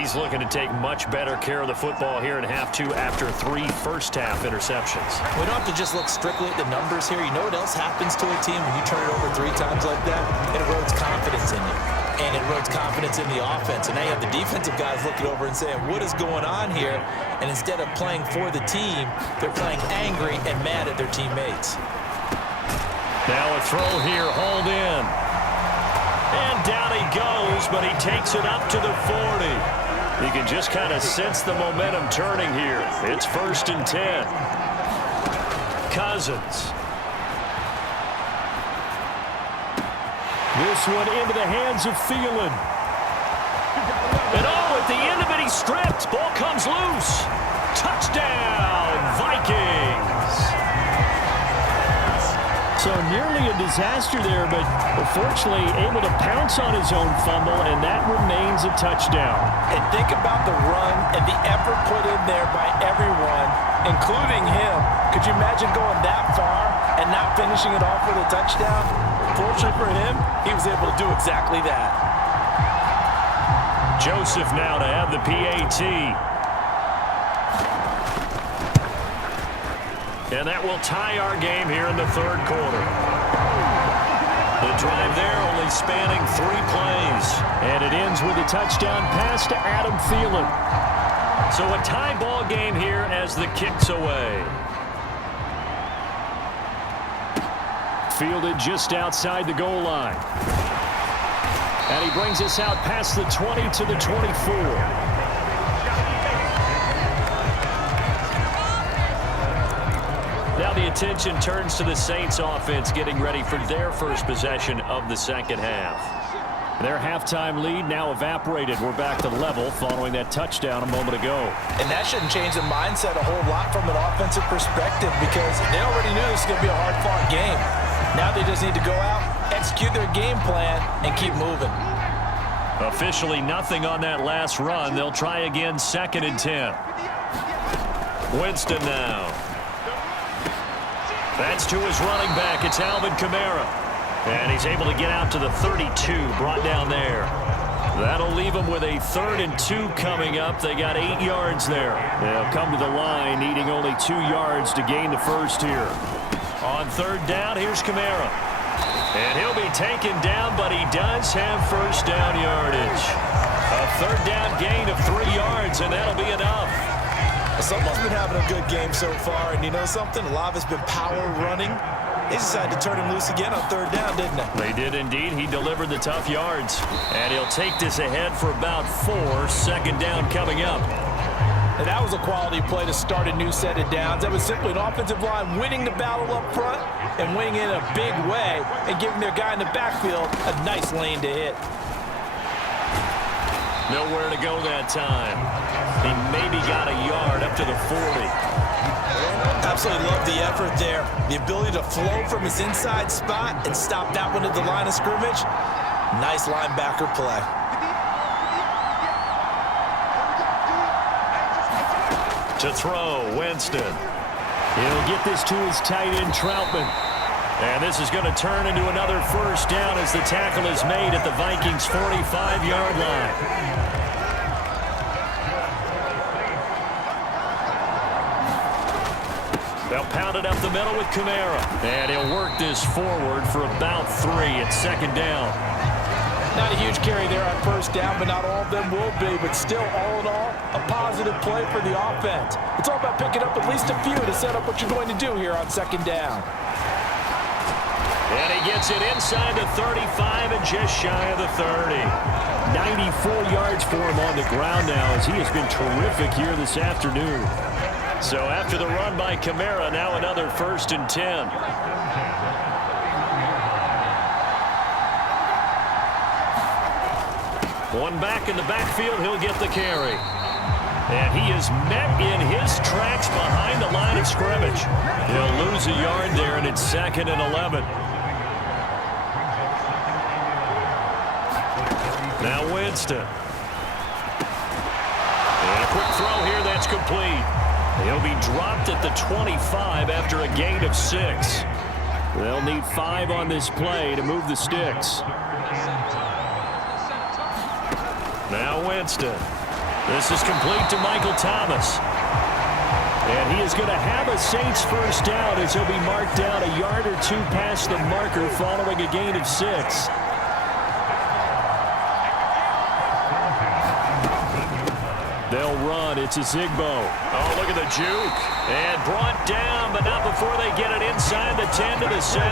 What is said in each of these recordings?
he's looking to take much better care of the football here in half two after 3 first-half interceptions. We don't have to just look strictly at the numbers here. You know what else happens to a team when you turn it over 3 times like that? It erodes confidence in you. And it erodes confidence in the offense. And now you have the defensive guys looking over and saying, what is going on here? And instead of playing for the team, they're playing angry and mad at their teammates. Now a throw here, hauled in. And down he goes, but he takes it up to the 40. You can just kind of sense the momentum turning here. It's 1st and 10. Cousins. This one into the hands of Thielen. And at the end of it, he's stripped. Ball comes loose. Touchdown, Vikings. So nearly a disaster there, but fortunately able to pounce on his own fumble, and that remains a touchdown. And think about the run and the effort put in there by everyone, including him. Could you imagine going that far and not finishing it off with a touchdown? Fortunately for him, he was able to do exactly that. Joseph now to have the PAT. And that will tie our game here in the 3rd quarter. The drive there only spanning 3 plays. And it ends with a touchdown pass to Adam Thielen. So a tie ball game here as the kick's away. Fielded just outside the goal line. And he brings us out past the 20 to the 24. Now the attention turns to the Saints offense getting ready for their first possession of the 2nd half. Their halftime lead now evaporated. We're back to level following that touchdown a moment ago. And that shouldn't change the mindset a whole lot from an offensive perspective because they already knew this was going to be a hard-fought game. Now they just need to go out, execute their game plan, and keep moving. Officially nothing on that last run. They'll try again 2nd and 10. Winston now. That's to his running back. It's Alvin Kamara. And he's able to get out to the 32, brought down there. That'll leave him with a 3rd and 2 coming up. They got 8 yards there. They'll come to the line, needing only 2 yards to gain the first here. On 3rd down, here's Kamara. And he'll be taken down, but he does have first down yardage. A 3rd down gain of 3 yards, and that'll be enough. Someone's been having a good game so far, and you know something? A lot of it's been power running. They decided to turn him loose again on 3rd down, didn't they? They did indeed. He delivered the tough yards. And he'll take this ahead for about 4. 2nd down coming up. And that was a quality play to start a new set of downs. That was simply an offensive line winning the battle up front and winning in a big way and giving their guy in the backfield a nice lane to hit. Nowhere to go that time. He maybe got a yard up to the 40. Absolutely love the effort there. The ability to flow from his inside spot and stop that one at the line of scrimmage. Nice linebacker play. To throw, Winston. He'll get this to his tight end, Troutman. And this is going to turn into another 1st down as the tackle is made at the Vikings' 45-yard line. They'll pound it up the middle with Kamara. And he'll work this forward for about 3 at 2nd down. Not a huge carry there on 1st down, but not all of them will be. But still, all in all, a positive play for the offense. It's all about picking up at least a few to set up what you're going to do here on 2nd down. And he gets it inside the 35 and just shy of the 30. 94 yards for him on the ground now as he has been terrific here this afternoon. So after the run by Kamara, now another 1st and 10. One back in the backfield, he'll get the carry. And he is met in his tracks behind the line of scrimmage. He'll lose a yard there, and it's 2nd and 11. Now Winston. And a quick throw here, that's complete. He'll be dropped at the 25 after a gain of 6. They'll need 5 on this play to move the sticks. Now Winston. This is complete to Michael Thomas. And he is going to have a Saints first down as he'll be marked down a yard or two past the marker following a gain of 6. They'll run. It's a Zigbo. Oh, look at the juke. And brought down, but not before they get it inside the 10 to the 7.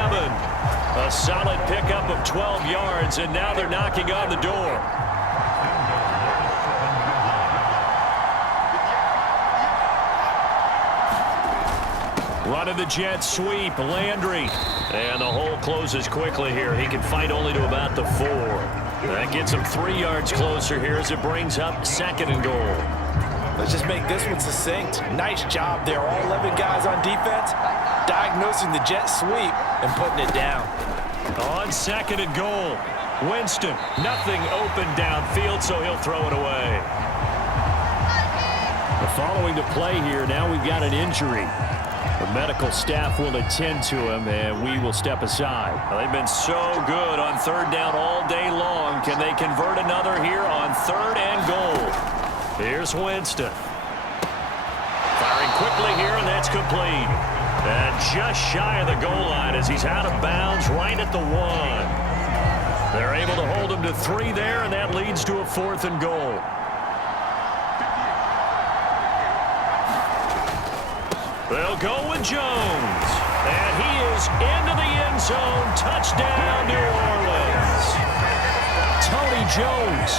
A solid pickup of 12 yards, and now they're knocking on the door. Running the jet sweep, Landry. And the hole closes quickly here. He can fight only to about the 4. That gets him 3 yards closer here as it brings up 2nd and goal. Let's just make this one succinct. Nice job there. All 11 guys on defense diagnosing the jet sweep and putting it down. On 2nd and goal, Winston. Nothing open downfield, so he'll throw it away. Following the play here, now we've got an injury. The medical staff will attend to him, and we will step aside. Well, they've been so good on 3rd down all day long. Can they convert another here on 3rd and goal? Here's Winston. Firing quickly here, and that's complete. And just shy of the goal line as he's out of bounds right at the 1. They're able to hold him to 3 there, and that leads to a 4th and goal. They'll go with Jones. And he is into the end zone. Touchdown, New Orleans. Tony Jones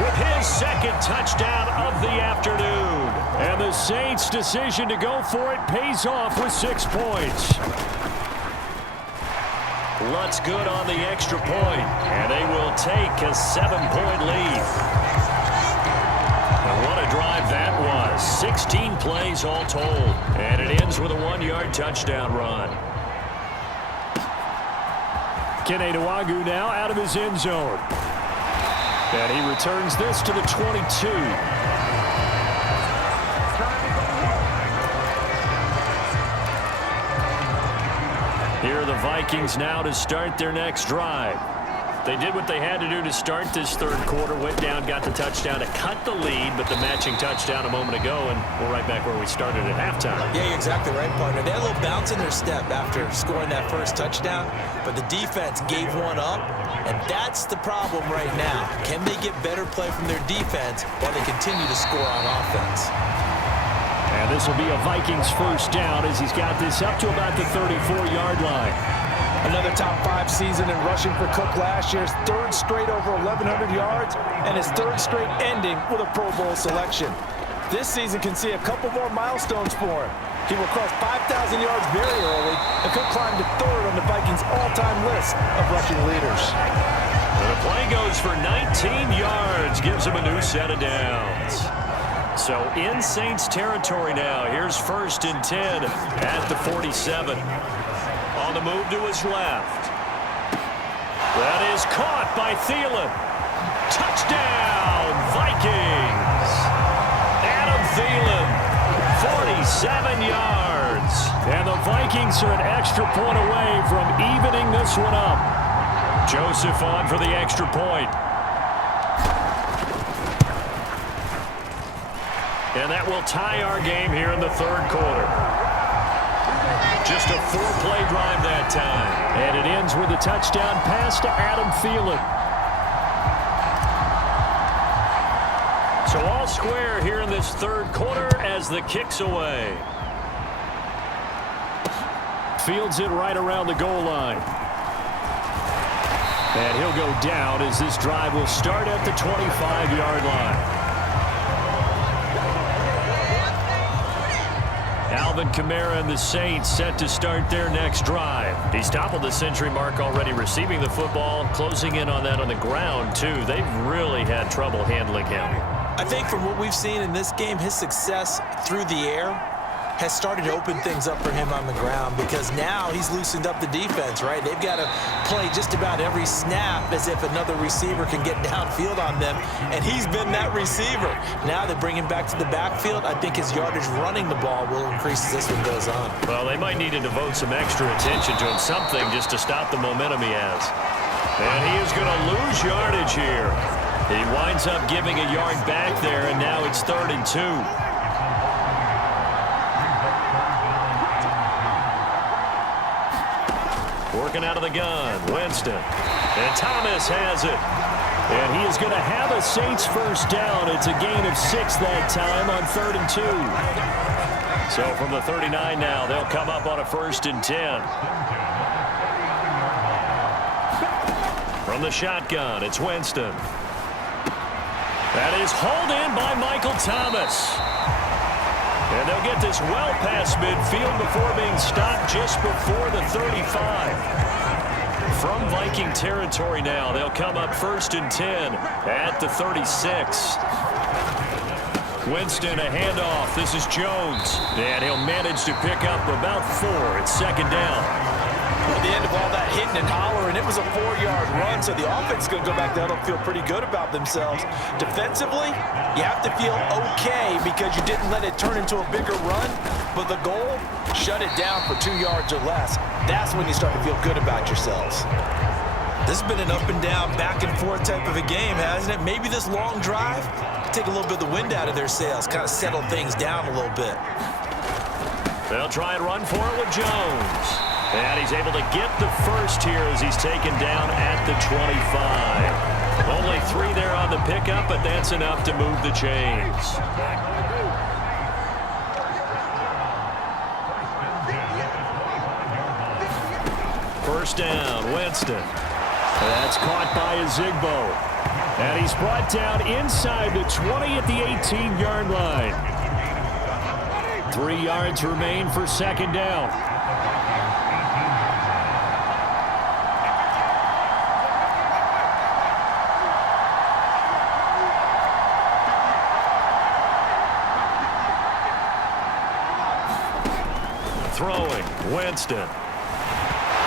With his 2nd touchdown of the afternoon. And the Saints' decision to go for it pays off with 6 points. Lutz good on the extra point. And they will take a 7-point lead. And what a drive that was. 16 plays all told. And it ends with a 1-yard touchdown run. Kene Nwangwu now out of his end zone. And he returns this to the 22. Here are the Vikings now to start their next drive. They did what they had to do to start this 3rd quarter. Went down, got the touchdown to cut the lead, but the matching touchdown a moment ago, and we're right back where we started at halftime. Yeah, you're exactly right, partner. They had a little bounce in their step after scoring that first touchdown, but the defense gave one up, and that's the problem right now. Can they get better play from their defense while they continue to score on offense? And this will be a Vikings first down as he's got this up to about the 34-yard line. Another top 5 season in rushing for Cook last year's 3rd straight over 1,100 yards and his 3rd straight ending with a Pro Bowl selection. This season can see a couple more milestones for him. He will cross 5,000 yards very early and could climb to 3rd on the Vikings' all-time list of rushing leaders. And the play goes for 19 yards, gives him a new set of downs. So in Saints territory now. Here's 1st and 10 at the 47. On the move to his left. That is caught by Thielen. Touchdown, Vikings. Adam Thielen, 47 yards. And the Vikings are an extra point away from evening this one up. Joseph on for the extra point. And that will tie our game here in the 3rd quarter. Just a 4-play drive that time. And it ends with a touchdown pass to Adam Thielen. So all square here in this 3rd quarter as the kick's away. Fields it right around the goal line. And he'll go down as this drive will start at the 25-yard line. Alvin Kamara and the Saints set to start their next drive. He's toppled the century mark already receiving the football, closing in on that on the ground, too. They've really had trouble handling him. I think from what we've seen in this game, his success through the air has started to open things up for him on the ground because now he's loosened up the defense, right? They've got to play just about every snap as if another receiver can get downfield on them, and he's been that receiver. Now they bring him back to the backfield. I think his yardage running the ball will increase as this one goes on. Well, they might need to devote some extra attention to him, something just to stop the momentum he has. And he is going to lose yardage here. He winds up giving a yard back there, and now it's 3rd and 2. Working out of the gun, Winston. And Thomas has it. And he is going to have a Saints first down. It's a gain of 6 that time on 3rd and 2. So from the 39 now, they'll come up on a 1st and 10. From the shotgun, it's Winston. That is hauled in by Michael Thomas. And they'll get this well past midfield before being stopped just before the 35. From Viking territory now, they'll come up 1st and 10 at the 36. Winston, a handoff. This is Jones. And he'll manage to pick up about 4. It's 2nd down. At the end of all that hitting and hollering, it was a 4-yard run, so the offense is going to go back there and feel pretty good about themselves. Defensively, you have to feel okay because you didn't let it turn into a bigger run, but the goal, shut it down for 2 yards or less. That's when you start to feel good about yourselves. This has been an up and down, back and forth type of a game, hasn't it? Maybe this long drive, take a little bit of the wind out of their sails, kind of settle things down a little bit. They'll try and run for it with Jones. And he's able to get the first here as he's taken down at the 25. Only 3 there on the pickup, but that's enough to move the chains. First down, Winston. That's caught by Ezigbo. And he's brought down inside the 20 at the 18-yard line. 3 yards remain for 2nd down. Throwing, Winston.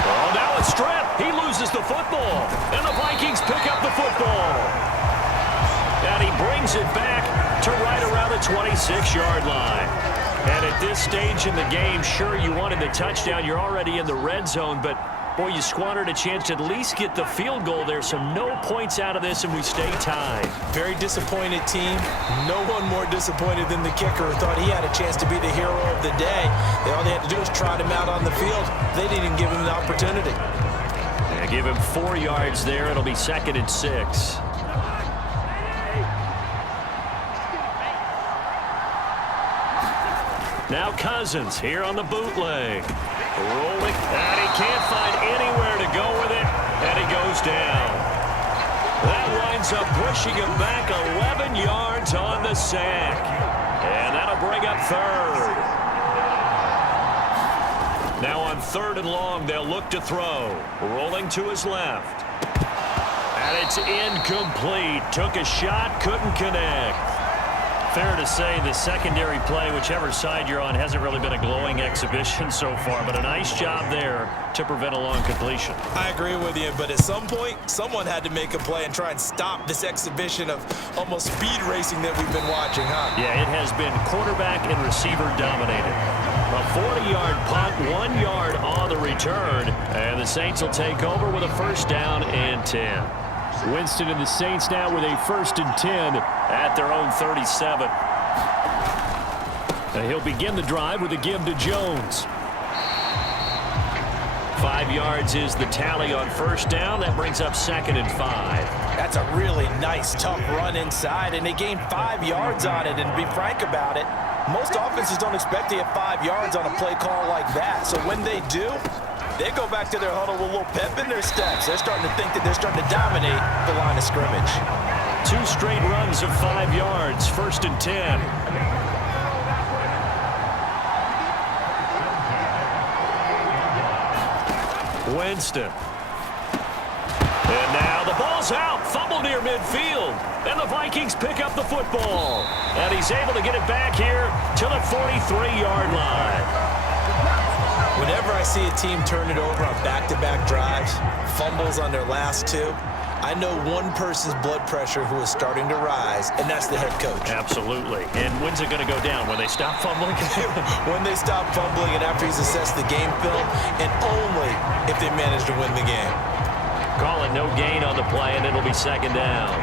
Oh, now a strip. He loses the football. And the Vikings pick up the football. And he brings it back to right around the 26-yard line. And at this stage in the game, sure, you wanted the touchdown. You're already in the red zone, but boy, you squandered a chance to at least get the field goal there. So no points out of this, and we stay tied. Very disappointed team. No one more disappointed than the kicker who thought he had a chance to be the hero of the day. All they had to do was trot him out on the field. They didn't even give him the opportunity. They give him 4 yards there. It'll be 2nd and 6. Now Cousins here on the bootleg. Rolling, and he can't find anywhere to go with it, and he goes down. That winds up pushing him back 11 yards on the sack. And that'll bring up 3rd. Now on 3rd and long, they'll look to throw. Rolling to his left. And it's incomplete. Took a shot, couldn't connect. Fair to say the secondary play, whichever side you're on, hasn't really been a glowing exhibition so far, but a nice job there to prevent a long completion. I agree with you, but at some point, someone had to make a play and try and stop this exhibition of almost speed racing that we've been watching, huh? Yeah, it has been quarterback and receiver dominated. A 40-yard punt, 1 yard on the return, and the Saints will take over with a 1st down and 10. Winston and the Saints now with a 1st and 10 at their own 37. And he'll begin the drive with a give to Jones. 5 yards is the tally on 1st down. That brings up 2nd and 5. That's a really nice, tough run inside, and they gained 5 yards on it. And to be frank about it, most offenses don't expect to get 5 yards on a play call like that. So when they do, they go back to their huddle with a little pep in their steps. They're starting to think that they're starting to dominate the line of scrimmage. 2 straight runs of 5 yards, 1st and 10. Winston. And now the ball's out. Fumble near midfield. And the Vikings pick up the football. And he's able to get it back here to the 43-yard line. Whenever I see a team turn it over on back-to-back drives, fumbles on their last 2, I know one person's blood pressure who is starting to rise, and that's the head coach. Absolutely. And when's it going to go down? When they stop fumbling? When they stop fumbling and after he's assessed the game film, and only if they manage to win the game. Call it no gain on the play, and it'll be 2nd down.